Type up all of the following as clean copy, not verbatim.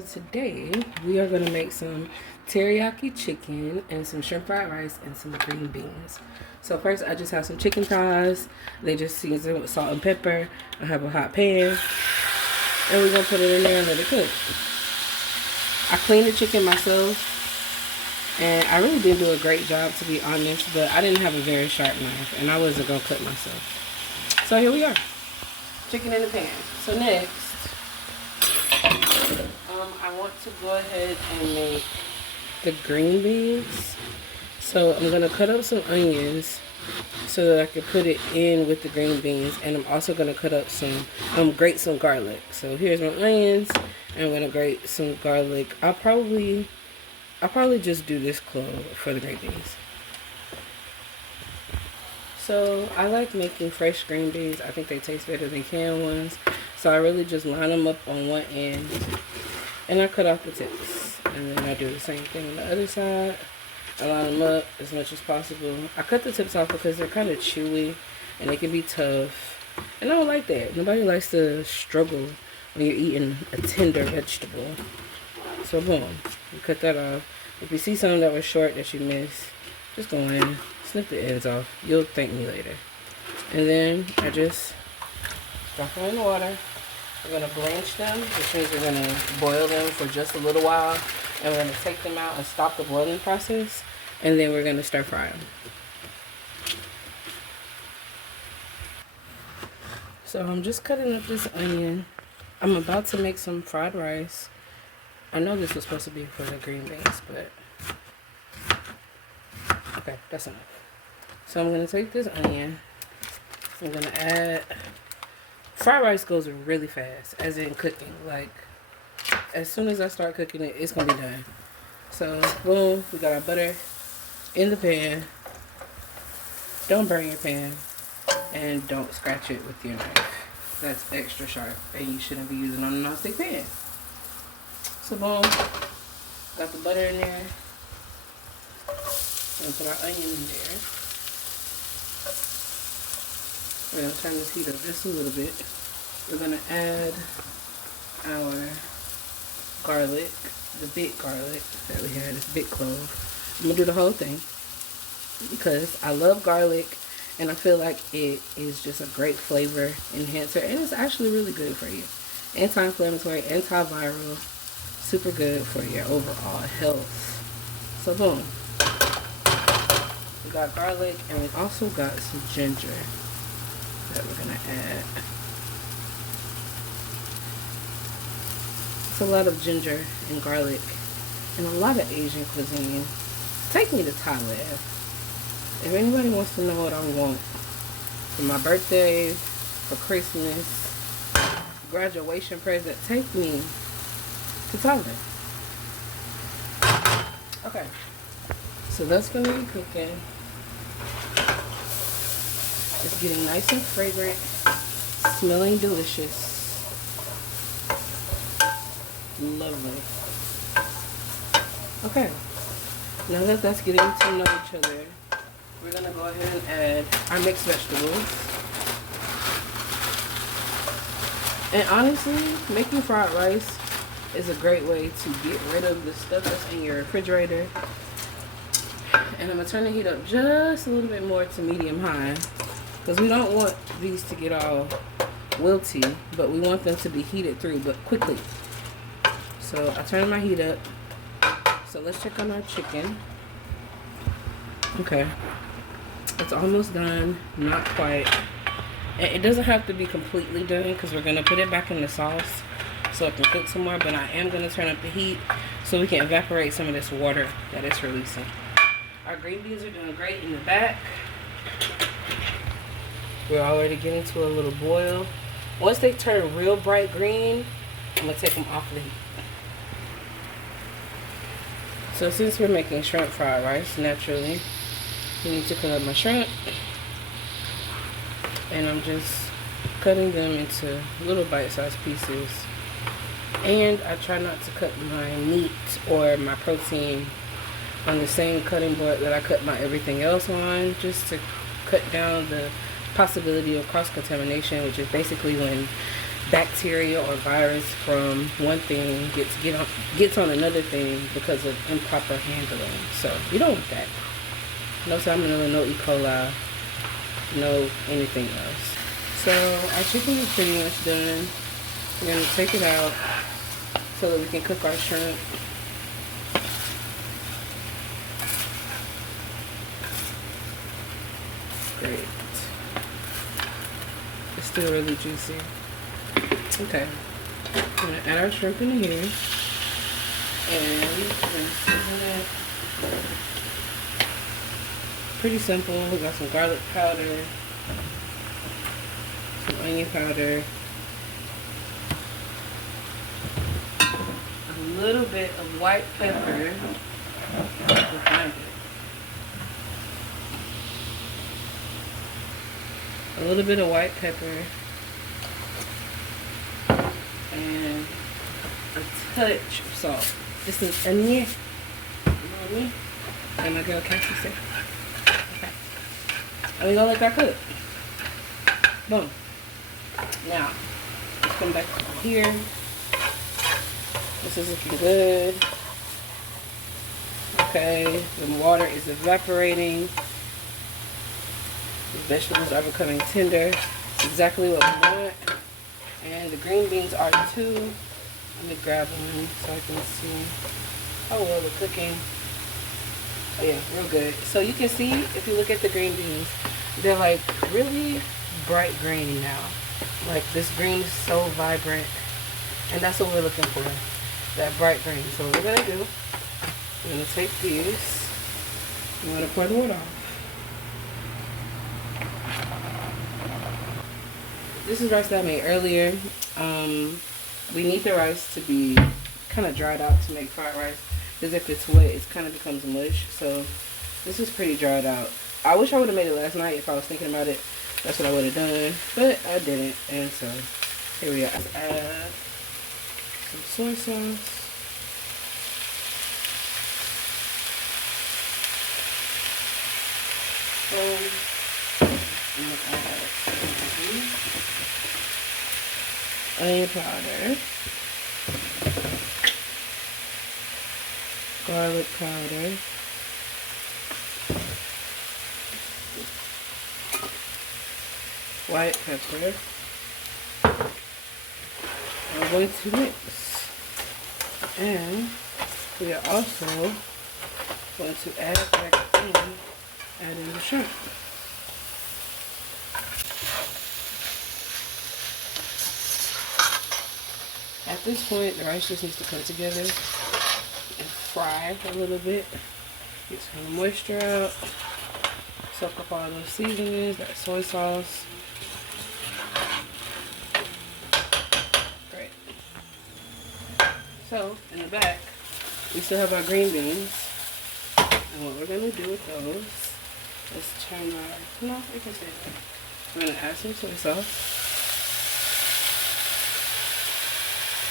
So today we are going to make some teriyaki chicken and some shrimp fried rice and some green beans. So first I just have some chicken thighs. They just seasoned with salt and pepper. I have a hot pan and we're going to put it in there and let it cook. I cleaned the chicken myself and I really didn't do a great job, to be honest, but I didn't have a very sharp knife and I wasn't going to cut myself. So here we are. Chicken in the pan. So next, I want to go ahead and make the green beans. So I'm going to cut up some onions so that I can put it in with the green beans. And I'm also going to cut up some, grate some garlic. So here's my onions. And I'm going to grate some garlic. I'll probably just do this clove for the green beans. So I like making fresh green beans. I think they taste better than canned ones. So I really just line them up on one end and I cut off the tips. And then I do the same thing on the other side. I line them up as much as possible. I cut the tips off because they're kind of chewy and they can be tough. And I don't like that. Nobody likes to struggle when you're eating a tender vegetable. So boom, you cut that off. If you see something that was short that you missed, just go in, snip the ends off. You'll thank me later. And then I just drop them in the water. We're going to blanch them, which means we're going to boil them for just a little while. And we're going to take them out and stop the boiling process. And then we're going to stir fry them. So I'm just cutting up this onion. I'm about to make some fried rice. I know this was supposed to be for the green beans, but okay, that's enough. So I'm going to take this onion. I'm going to add... Fried rice goes really fast, as in cooking. Like, as soon as I start cooking it, it's going to be done. So, boom, we got our butter in the pan. Don't burn your pan. And don't scratch it with your knife. That's extra sharp, and you shouldn't be using on a non-stick pan. So, boom, got the butter in there. We're going to put our onion in there. We're going to turn this heat up just a little bit. We're going to add our garlic, the big garlic that we had, this big clove. I'm going to do the whole thing because I love garlic and I feel like it is just a great flavor enhancer and it's actually really good for you. Anti-inflammatory, antiviral, super good for your overall health. So boom. We got garlic and we also got some ginger that we're gonna add. It's a lot of ginger and garlic and a lot of Asian cuisine. Take me to Thailand. If anybody wants to know what I want for my birthday, for Christmas, graduation present, take me to Thailand. Okay, so that's gonna be cooking. It's getting nice and fragrant, smelling delicious. Lovely. Okay, now that that's getting to know each other, we're going to go ahead and add our mixed vegetables. And honestly, making fried rice is a great way to get rid of the stuff that's in your refrigerator. And I'm going to turn the heat up just a little bit more to medium high. Because we don't want these to get all wilty, but we want them to be heated through, but quickly. So I turn my heat up. So let's check on our chicken. Okay. It's almost done. Not quite. And it doesn't have to be completely done because we're going to put it back in the sauce so it can cook some more. But I am going to turn up the heat so we can evaporate some of this water that it's releasing. Our green beans are doing great in the back. We're already getting to a little boil. Once they turn real bright green, I'm going to take them off the heat. So since we're making shrimp fried rice, naturally, we need to cut up my shrimp. And I'm just cutting them into little bite-sized pieces. And I try not to cut my meat or my protein on the same cutting board that I cut my everything else on, just to cut down the possibility of cross-contamination, which is basically when bacteria or virus from one thing gets on another thing because of improper handling. So you don't want that. No salmonella, no E. coli, no anything else. So our chicken is pretty much done. We're gonna take it out so that we can cook our shrimp. Great. It's still really juicy. Okay. I'm gonna add our shrimp in here. And we're gonna season it. Pretty simple. We got some garlic powder, some onion powder, a little bit of white pepper. A little bit of white pepper and a touch of salt. This is onion. And my girl Cassie said. Okay. And we're gonna let that cook. Boom. Now, let's come back over here. This is looking good. Okay, the water is evaporating. The vegetables are becoming tender. It's exactly what we want. And the green beans are too. Let me grab one so I can see how well they're cooking. Oh yeah, real good. So you can see, if you look at the green beans, they're like really bright green now. Like this green is so vibrant. And that's what we're looking for. That bright green. So what we're gonna do, we're gonna take these. I'm gonna pour the water off. This is rice that I made earlier. We need the rice to be kind of dried out to make fried rice, because if it's wet, it kind of becomes mush. So this is pretty dried out. I wish I would have made it last night. If I was thinking about it, that's what I would have done, but I didn't. And so here we are. Let's add some soy sauce. And add onion powder, garlic powder, white pepper. I'm going to mix, and we are also going to add in the shrimp. At this point, the rice just needs to come together and fry a little bit. Get some moisture out. Soak up all those seasonings, that soy sauce. Great. So, in the back, we still have our green beans. And what we're going to do with those is turn our, no, we can say that. We're going to add some soy sauce.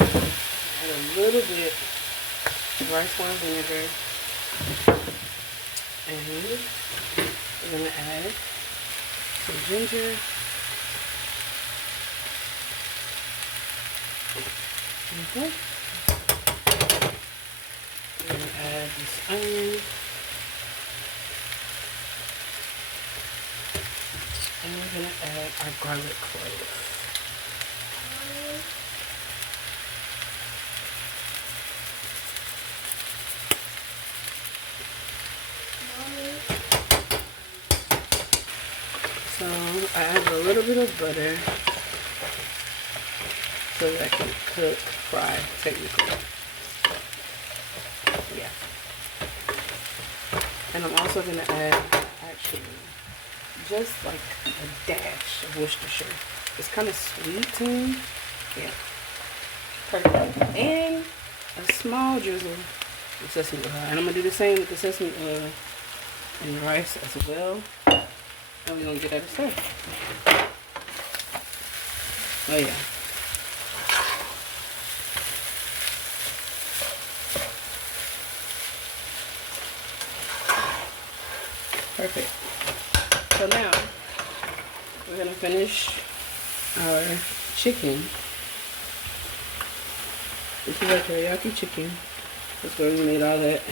Add a little bit of rice wine vinegar, and we're going to add some ginger, okay. We're going to add this onion, and we're going to add our garlic clove. So I add a little bit of butter so that I can cook, fry, technically. Yeah. And I'm also going to add, actually, just like a dash of Worcestershire. It's kind of sweet to me. Yeah. Perfect. And a small drizzle of sesame oil. And I'm going to do the same with the sesame oil and the rice as well. And we're going to get that started. Oh yeah. Perfect. So now, we're going to finish our chicken. This is our teriyaki chicken. That's where we made all that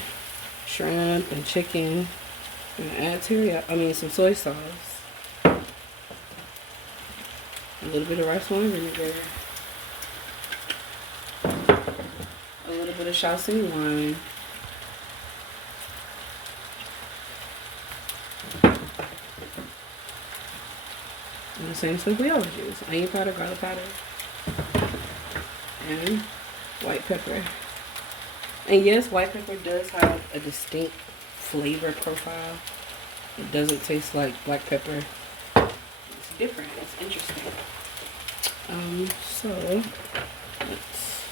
shrimp and chicken. And add some soy sauce. A little bit of rice wine vinegar. A little bit of Shaoxing wine. And the same stuff we always use. Onion powder, garlic powder, and white pepper. And yes, white pepper does have a distinct flavor profile. It doesn't taste like black pepper. It's different. It's interesting. So let's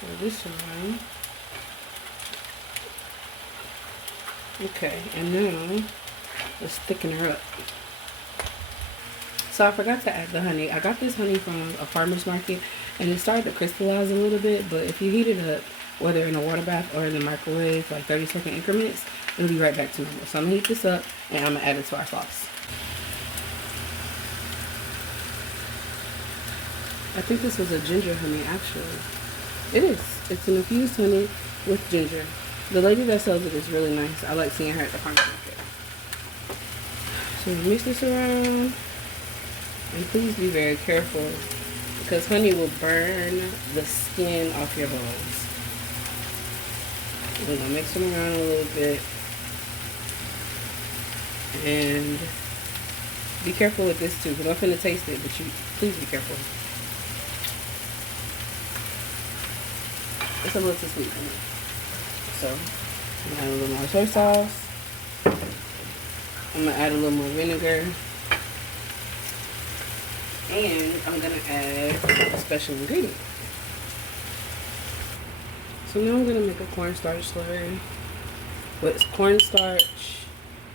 throw this around. Okay, and now let's thicken her up. So I forgot to add the honey. I got this honey from a farmer's market and it started to crystallize a little bit, but if you heat it up, whether in a water bath or in the microwave, like 30-second increments, it'll be right back to normal. So I'm gonna heat this up and I'm gonna add it to our sauce. I think this was a ginger honey, actually. It is. It's an infused honey with ginger. The lady that sells it is really nice. I like seeing her at the farmer's market. So mix this around. And please be very careful because honey will burn the skin off your bones. We're gonna mix them around a little bit. And be careful with this too, because I'm finna taste it, but please be careful. It's a little too sweet for me. So I'm gonna add a little more soy sauce. I'm gonna add a little more vinegar. And I'm gonna add a special ingredient. So now I'm gonna make a cornstarch slurry with cornstarch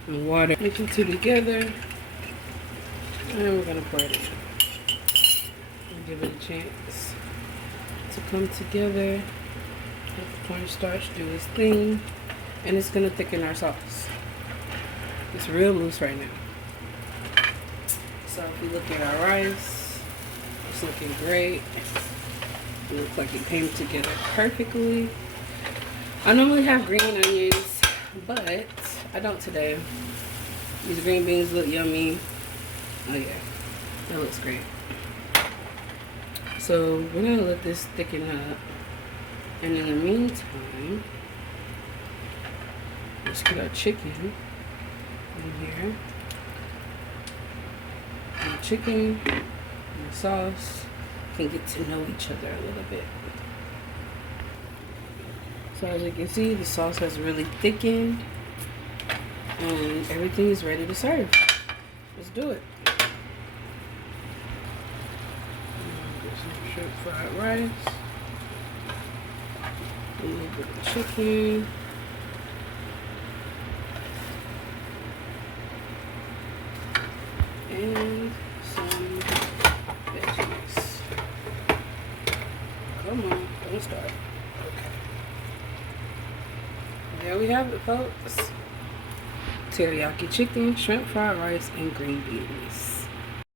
and water. Mix the two together. And we're gonna pour it in. And give it a chance to come together. Let the cornstarch do its thing. And it's gonna thicken our sauce. It's real loose right now. So if we look at our rice, it's looking great. It looks like it came together perfectly. I normally have green onions, but I don't today. These green beans look yummy. Oh yeah, that looks great. So we're gonna let this thicken up. And in the meantime, let's get our chicken in here. And the chicken and the sauce can get to know each other a little bit. So as you can see, the sauce has really thickened and everything is ready to serve. Let's do it. Get some shrimp fried rice, a little bit of chicken, and some veggies. Come on, don't start. Okay. There we have it, folks. Teriyaki chicken, shrimp fried rice, and green beans.